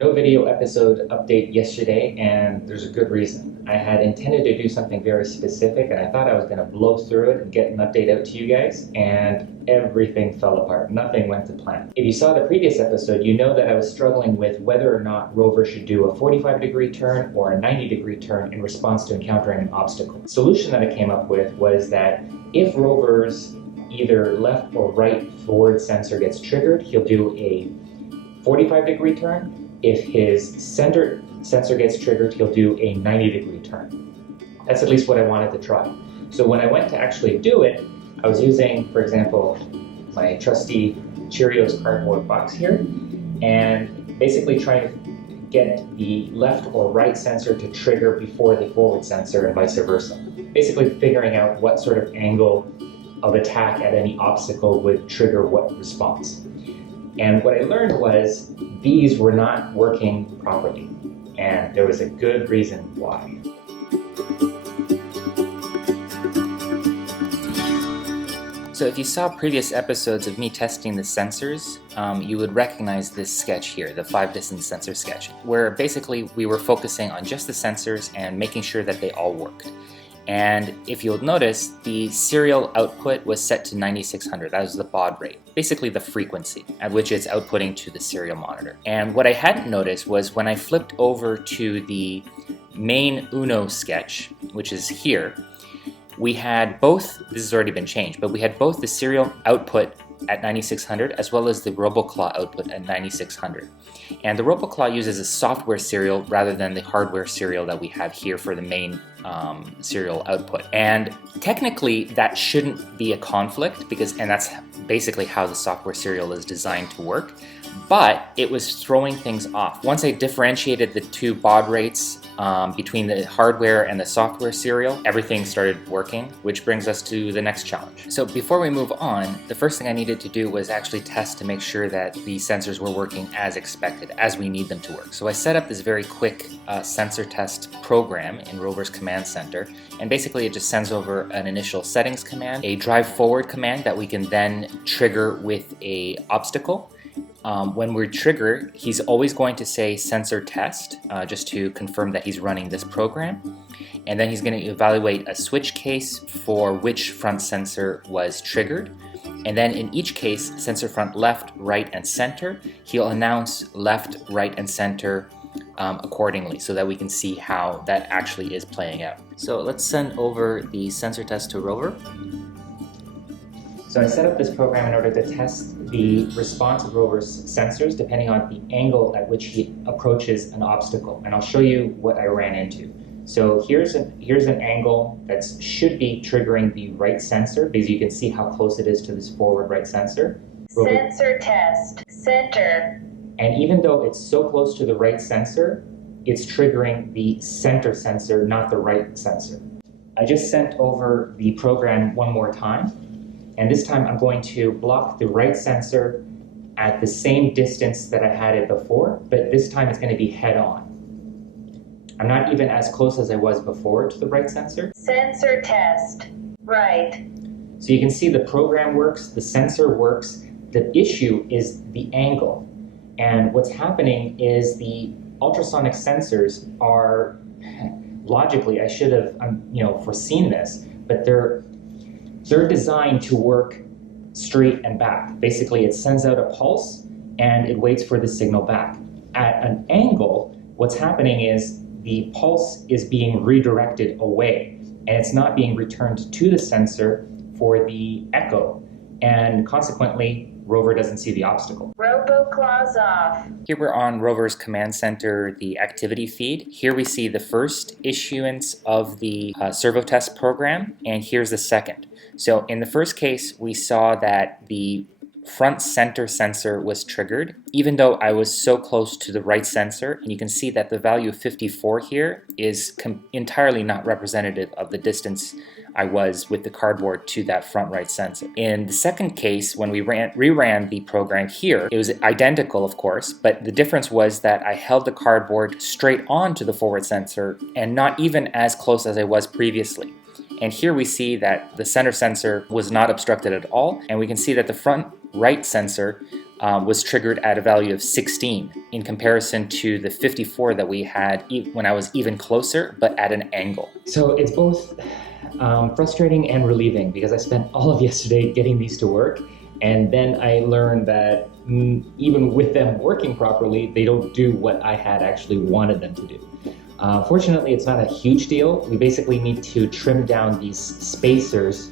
No video episode update yesterday, and there's a good reason. I had intended to do something very specific, and I thought I was going to blow through it and get an update out to you guys, and everything fell apart. Nothing went to plan. If you saw the previous episode, you know that I was struggling with whether or not ROVer should do a 45-degree turn or a 90-degree turn in response to encountering an obstacle. The solution that I came up with was that if ROVer's either left or right forward sensor gets triggered, he'll do a 45-degree turn. If his center sensor gets triggered, he'll do a 90-degree turn. That's at least what I wanted to try. So when I went to actually do it, I was using, for example, my trusty Cheerios cardboard box here, and basically trying to get the left or right sensor to trigger before the forward sensor and vice versa. Basically figuring out what sort of angle of attack at any obstacle would trigger what response. And what I learned was these were not working properly, and there was a good reason why. So if you saw previous episodes of me testing the sensors, you would recognize this sketch here, the 5-distance sensor sketch, where basically we were focusing on just the sensors and making sure that they all worked. And if you'll notice, the serial output was set to 9600. That was the baud rate, basically the frequency at which it's outputting to the serial monitor. And what I hadn't noticed was when I flipped over to the main Uno sketch, which is here, we had both, this has already been changed, but we had both the serial output at 9600 as well as the RoboClaw output at 9600. And the RoboClaw uses a software serial rather than the hardware serial that we have here for the main serial output. And technically that shouldn't be a conflict and that's basically how the software serial is designed to work, but it was throwing things off. Once I differentiated the two baud rates between the hardware and the software serial, everything started working, which brings us to the next challenge. So before we move on, the first thing I needed to do was actually test to make sure that the sensors were working as expected, as we need them to work. So I set up this very quick sensor test program in ROVer's command center, and basically it just sends over an initial settings command, a drive forward command that we can then trigger with a obstacle. When we trigger, he's always going to say sensor test, just to confirm that he's running this program. And then he's going to evaluate a switch case for which front sensor was triggered. And then in each case, sensor front left, right, and center, he'll announce left, right, and center accordingly so that we can see how that actually is playing out. So let's send over the sensor test to ROVer. So I set up this program in order to test the response of ROVer's sensors depending on the angle at which he approaches an obstacle. And I'll show you what I ran into. So here's an angle that should be triggering the right sensor because you can see how close it is to this forward right sensor. Sensor test, center. And even though it's so close to the right sensor, it's triggering the center sensor, not the right sensor. I just sent over the program one more time. And this time I'm going to block the right sensor at the same distance that I had it before, but this time it's going to be head on. I'm not even as close as I was before to the right sensor. Sensor test, right. So you can see the program works, the sensor works. The issue is the angle. And what's happening is the ultrasonic sensors are, logically, I should have foreseen this, but they're designed to work straight and back. Basically, it sends out a pulse and it waits for the signal back. At an angle, what's happening is the pulse is being redirected away and it's not being returned to the sensor for the echo. And consequently, ROVer doesn't see the obstacle. RoboClaw's off. Here we're on ROVer's command center, the activity feed. Here we see the first issuance of the servo test program, and here's the second. So in the first case, we saw that the front center sensor was triggered, even though I was so close to the right sensor. And you can see that the value of 54 here is entirely not representative of the distance I was with the cardboard to that front right sensor. In the second case, when we reran the program here, it was identical, of course, but the difference was that I held the cardboard straight on to the forward sensor and not even as close as I was previously. And here we see that the center sensor was not obstructed at all, and we can see that the front right sensor was triggered at a value of 16 in comparison to the 54 that we had when I was even closer, but at an angle. So it's both frustrating and relieving because I spent all of yesterday getting these to work, and then I learned that even with them working properly, they don't do what I had actually wanted them to do. Fortunately, it's not a huge deal. We basically need to trim down these spacers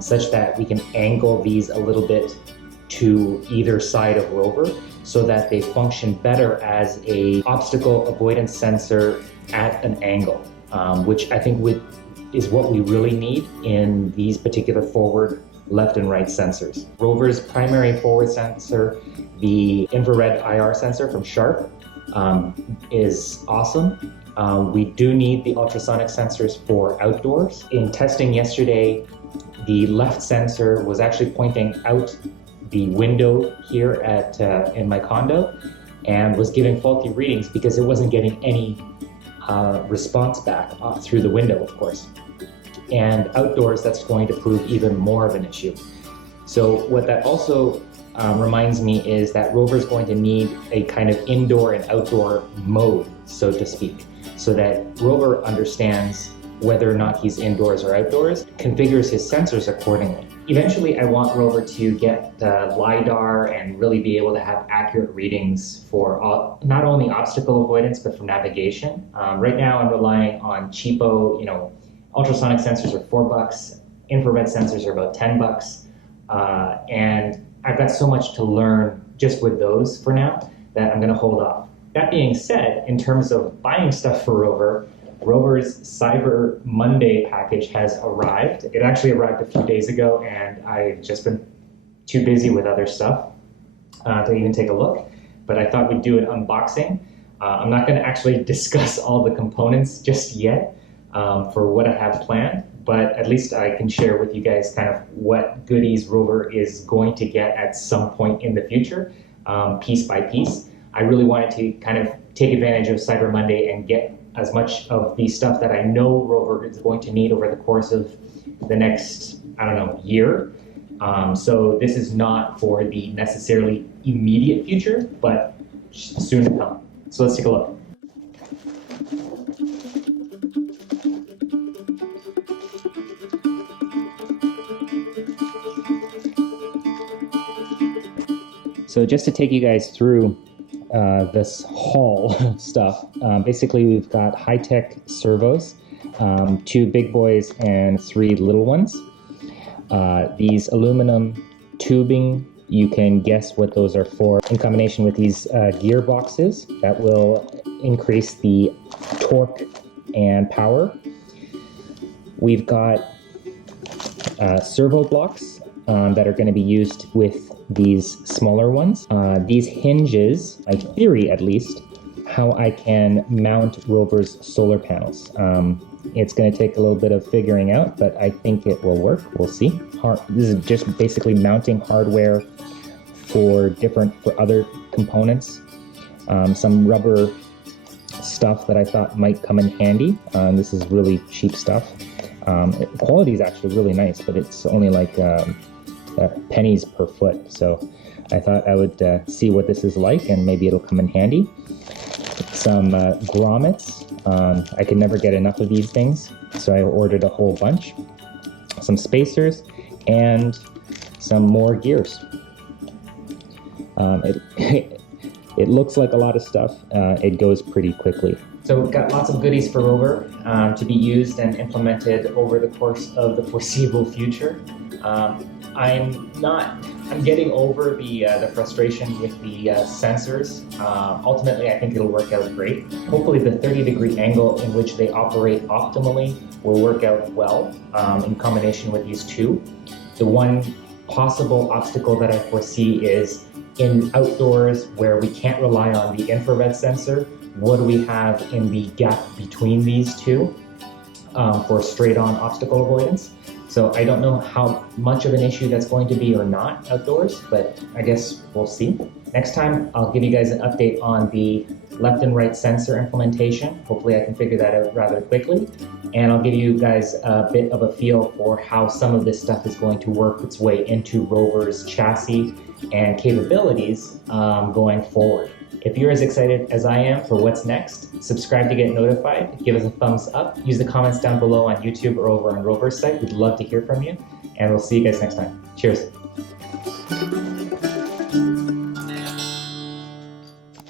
such that we can angle these a little bit to either side of ROVer so that they function better as a obstacle avoidance sensor at an angle, which I think is what we really need in these particular forward, left and right sensors. ROVer's primary forward sensor, the infrared IR sensor from Sharp, is awesome. We do need the ultrasonic sensors for outdoors. In testing yesterday, the left sensor was actually pointing out the window here at in my condo and was giving faulty readings because it wasn't getting any response back through the window, of course. And outdoors, that's going to prove even more of an issue. So what that also reminds me is that ROVer is going to need a kind of indoor and outdoor mode, so to speak, so that ROVer understands whether or not he's indoors or outdoors, configures his sensors accordingly. Eventually, I want ROVer to get LiDAR and really be able to have accurate readings for not only obstacle avoidance, but for navigation. Right now, I'm relying on cheapo, ultrasonic sensors are $4, infrared sensors are about $10, and I've got so much to learn just with those for now that I'm gonna hold off. That being said, in terms of buying stuff for ROVer's Cyber Monday package has arrived. It actually arrived a few days ago, and I've just been too busy with other stuff to even take a look. But I thought we'd do an unboxing. I'm not going to actually discuss all the components just yet for what I have planned, but at least I can share with you guys kind of what goodies ROVer is going to get at some point in the future, piece by piece. I really wanted to kind of take advantage of Cyber Monday and get as much of the stuff that I know ROVer is going to need over the course of the next, year. So this is not for the necessarily immediate future, but soon to come. So let's take a look. So just to take you guys through this haul of stuff. Basically, we've got high-tech servos, 2 big boys and 3 little ones. These aluminum tubing, you can guess what those are for. In combination with these gearboxes, that will increase the torque and power. We've got servo blocks that are going to be used with these smaller ones. These hinges, my theory at least, how I can mount ROVer's solar panels. It's going to take a little bit of figuring out, but I think it will work. We'll see. This is just basically mounting hardware for other components. Some rubber stuff that I thought might come in handy. This is really cheap stuff. Quality is actually really nice, but it's only like pennies per foot. So I thought I would see what this is like, and maybe it'll come in handy. Some grommets. I could never get enough of these things, so I ordered a whole bunch. Some spacers and some more gears. It looks like a lot of stuff. It goes pretty quickly. So we've got lots of goodies for ROVer to be used and implemented over the course of the foreseeable future. I'm getting over the frustration with the sensors. Ultimately, I think it'll work out great. Hopefully the 30-degree angle in which they operate optimally will work out well in combination with these two. The one possible obstacle that I foresee is in outdoors where we can't rely on the infrared sensor. What do we have in the gap between these two for straight-on obstacle avoidance? So I don't know how much of an issue that's going to be or not outdoors, but I guess we'll see. Next time, I'll give you guys an update on the left and right sensor implementation. Hopefully I can figure that out rather quickly. And I'll give you guys a bit of a feel for how some of this stuff is going to work its way into ROVer's chassis and capabilities going forward. If you're as excited as I am for what's next, subscribe to get notified, give us a thumbs up, use the comments down below on YouTube or over on ROVer's site. We'd love to hear from you, and we'll see you guys next time. Cheers.